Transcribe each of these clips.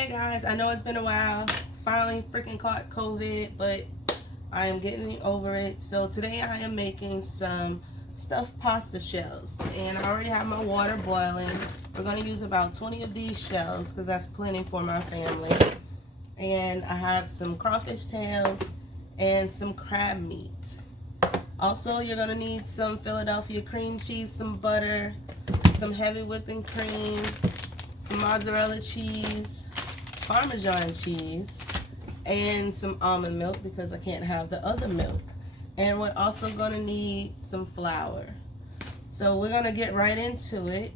Hey guys, I know it's been a while. Finally freaking caught COVID, but I am getting over it. So today I am making some stuffed pasta shells, and I already have my water boiling. We're going to use about 20 of these shells because that's plenty for my family. And I have some crawfish tails and some crab meat. Also, you're going to need some Philadelphia cream cheese, some butter, some heavy whipping cream, some mozzarella cheese, Parmesan cheese, and some almond milk because I can't have the other milk. And we're also going to need some flour. So we're going to get right into it.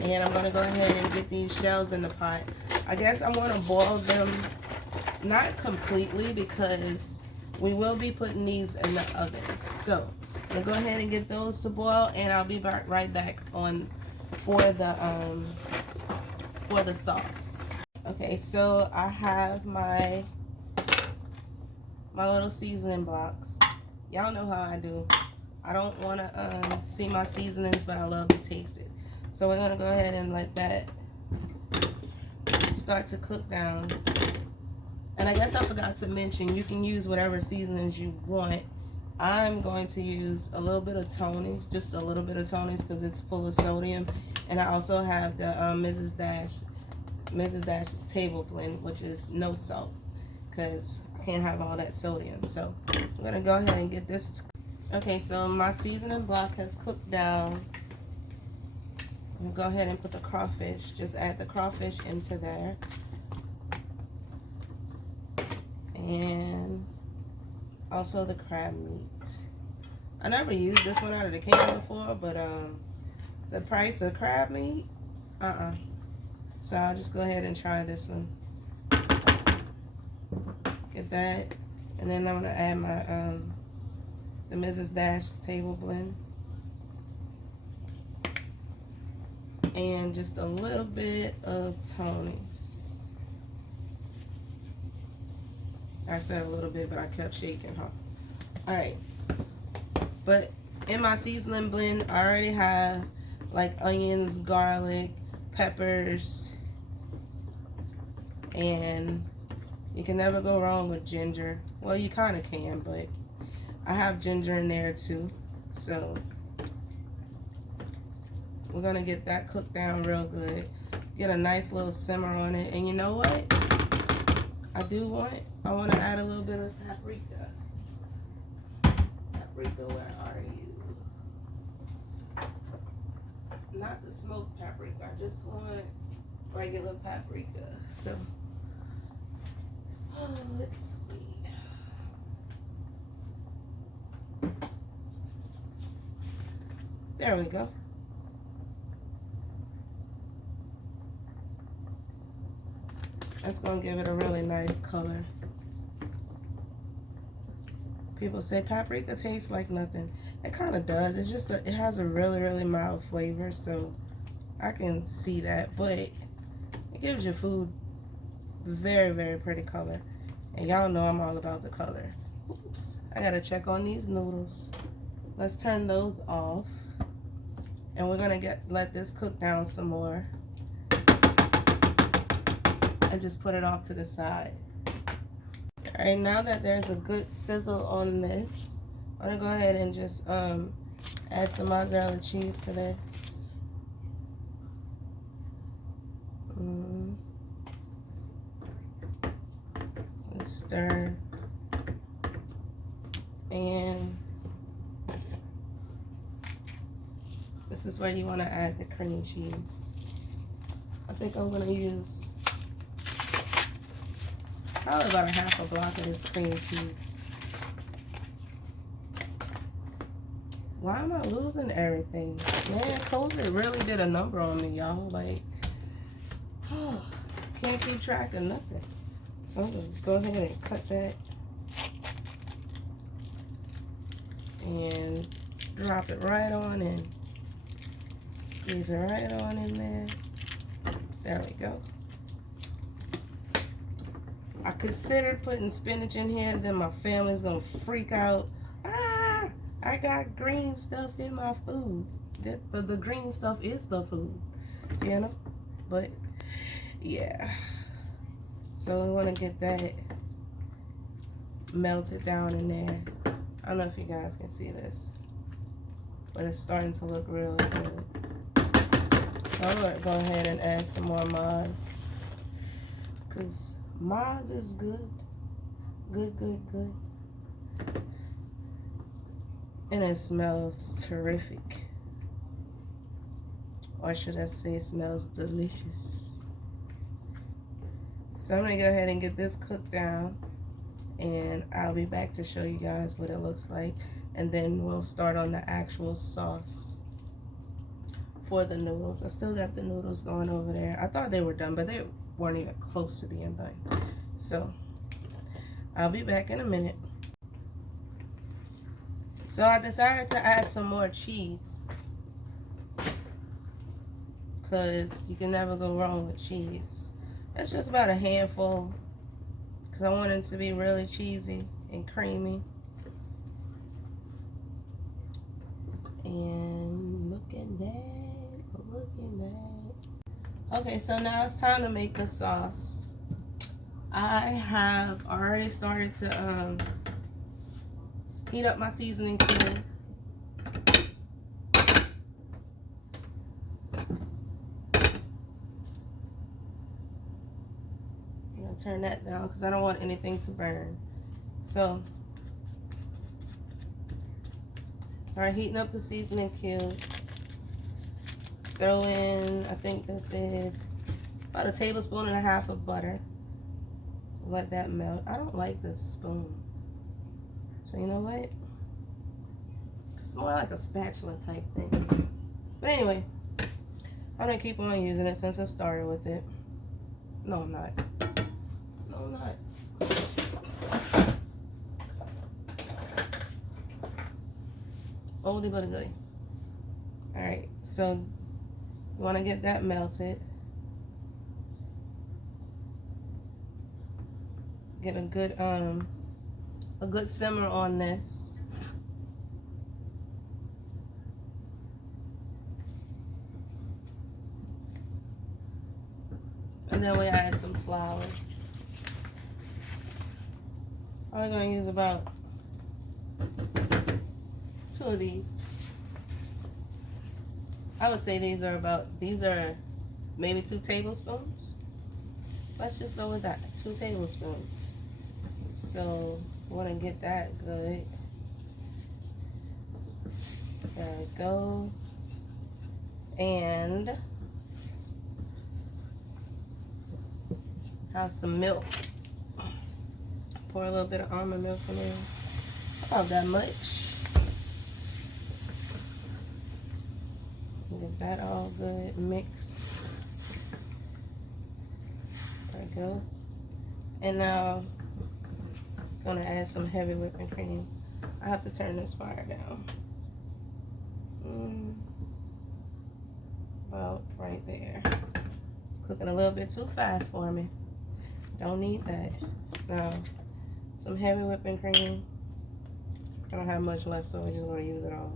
And I'm going to go ahead and get these shells in the pot. I guess I want to boil them not completely because we will be putting these in the oven. So I'm going to go ahead and get those to boil, and I'll be right back on for the sauce. Okay, so I have my little seasoning blocks. Y'all know how I do. I don't want to see my seasonings, but I love to taste it. So we're going to go ahead and let that start to cook down. And I guess I forgot to mention, you can use whatever seasonings you want. I'm going to use a little bit of Tony's, just a little bit of Tony's because it's full of sodium. And I also have the Mrs. Dash's table blend, which is no salt because I can't have all that sodium. So I'm going to go ahead and get this. Okay, so my seasoning block has cooked down. I'm going to go ahead and put the crawfish, just add the crawfish into there. And also the crab meat. I never used this one out of the can before, but the price of crab meat, so I'll just go ahead and try this one. Get that, and then I'm gonna add my the Mrs. Dash's table blend, and just a little bit of Tony's. I said a little bit, but I kept shaking, huh? All right, but in my seasoning blend, I already have like onions, garlic, peppers, and you can never go wrong with ginger. Well, you kind of can, but I have ginger in there too. So we're gonna get that cooked down real good. Get a nice little simmer on it. And you know what? I want to add a little bit of paprika. Paprika, where are you? Not the smoked paprika. I just want regular paprika. So, let's see. There we go. That's going to give it a really nice color. People say paprika tastes like nothing. It kind of does. It's just it has a really, really mild flavor, so I can see that. But it gives your food very, very pretty color. And y'all know I'm all about the color. Oops. I got to check on these noodles. Let's turn those off. And we're going to let this cook down some more. And just put it off to the side. All right, now that there's a good sizzle on this, I'm gonna go ahead and just add some mozzarella cheese to this. Let's stir. And this is where you want to add the cream cheese. I think I'm gonna use probably about a half a block of this cream cheese. Why am I losing everything? Man, COVID really did a number on me, y'all. Like, can't keep track of nothing. So I'm gonna go ahead and cut that and drop it right on in. Squeeze it right on in there. There we go. I considered putting spinach in here, and then my family's gonna freak out. I got green stuff in my food. The green stuff is the food, you know? But Yeah. So we want to get that melted down in there. I don't know if you guys can see this, but it's starting to look really good. So I'm going to go ahead and add some more Maz, because Maz is good. Good. And it smells terrific. Or should I say it smells delicious. So I'm going to go ahead and get this cooked down. And I'll be back to show you guys what it looks like. And then we'll start on the actual sauce for the noodles. I still got the noodles going over there. I thought they were done, but they weren't even close to being done. So I'll be back in a minute. So I decided to add some more cheese, because you can never go wrong with cheese. That's just about a handful, because I want it to be really cheesy and creamy. And look at that. Okay, so now it's time to make the sauce. I have already started to heat up my seasoning cube. I'm gonna turn that down because I don't want anything to burn. So start heating up the seasoning cube. Throw in, I think this is about 1.5 tablespoons of butter. Let that melt. I don't like this spoon. So you know what? It's more like a spatula type thing. But anyway, I'm gonna keep on using it since I started with it. No, I'm not. No, I'm not. Oldie but a goodie. Alright, so you want to get that melted. Get a good simmer on this. And then we add some flour. I'm going to use about 2 of these. I would say these are maybe 2 tablespoons. Let's just go with that, 2 tablespoons. So we want to get that good. There we go. And have some milk. Pour a little bit of almond milk in there. Not that much. Get that all good mixed. There we go. And now I'm gonna add some heavy whipping cream. I have to turn this fire down. About right there. It's cooking a little bit too fast for me. Don't need that. Now, some heavy whipping cream. I don't have much left, so I just want to use it all.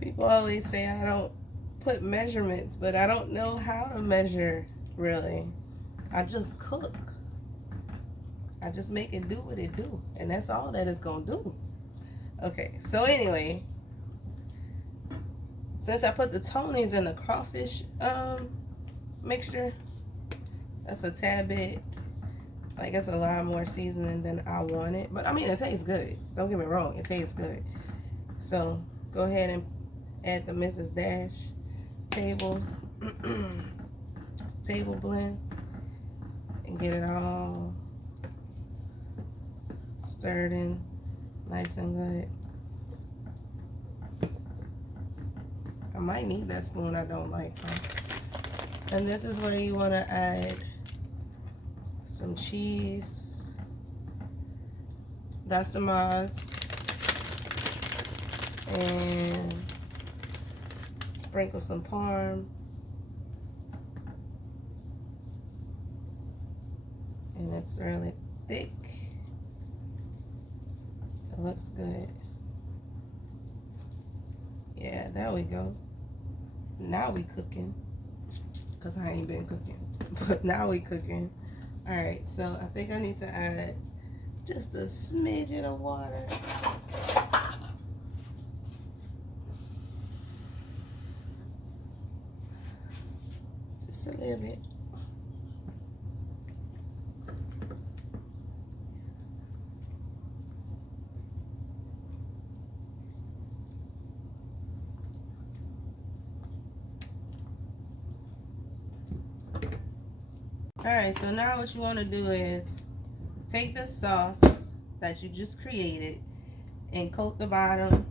People always say I don't put measurements, but I don't know how to measure, really. I just cook. I just make it do what it do, and that's all that it's gonna do. Okay, so anyway, since I put the Tonys in the crawfish mixture, that's a tad bit, like, it's a lot more seasoning than I wanted. But I mean, it tastes good. Don't get me wrong, it tastes good. So go ahead and add the Mrs. Dash table blend and get it all stirred in nice and good. I might need that spoon. I don't like them. And this is where you want to add some cheese. That's the Maz. And sprinkle some parm. And it's really thick. It looks good. Yeah, there we go. Now we cooking. because I ain't been cooking. But now we cooking. All right, so I think I need to add just a smidgen of water. Just a little bit. Alright, so now what you want to do is take the sauce that you just created and coat the bottom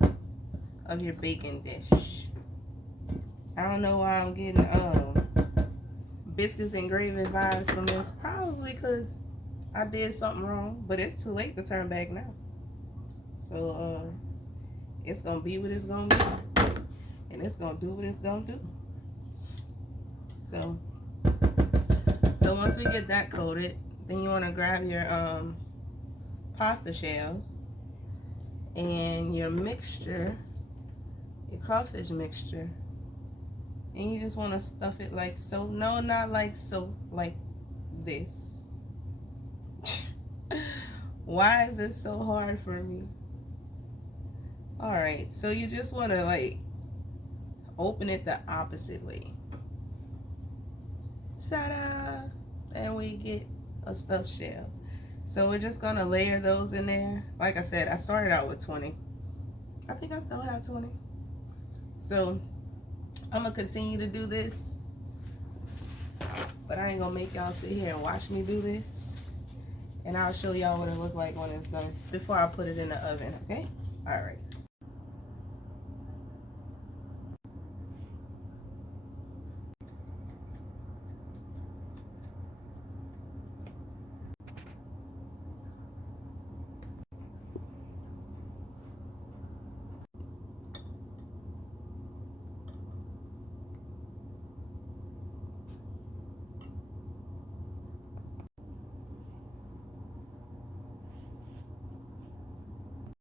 of your baking dish. I don't know why I'm getting biscuits and gravy vibes from this. Probably because I did something wrong, but it's too late to turn back now. So it's going to be what it's going to be, and it's going to do what it's going to do. So once we get that coated, then you want to grab your pasta shell and your mixture, your crawfish mixture, and you just want to stuff it like so. No, not like so, like this. Why is this so hard for me? Alright, so you just want to like open it the opposite way. Ta-da! And we get a stuffed shell. So we're just gonna layer those in there. Like I said, I started out with 20. I think I still have 20. So I'm gonna continue to do this, but I ain't gonna make y'all sit here and watch me do this. And I'll show y'all what it looks like when it's done before I put it in the oven, okay? All right.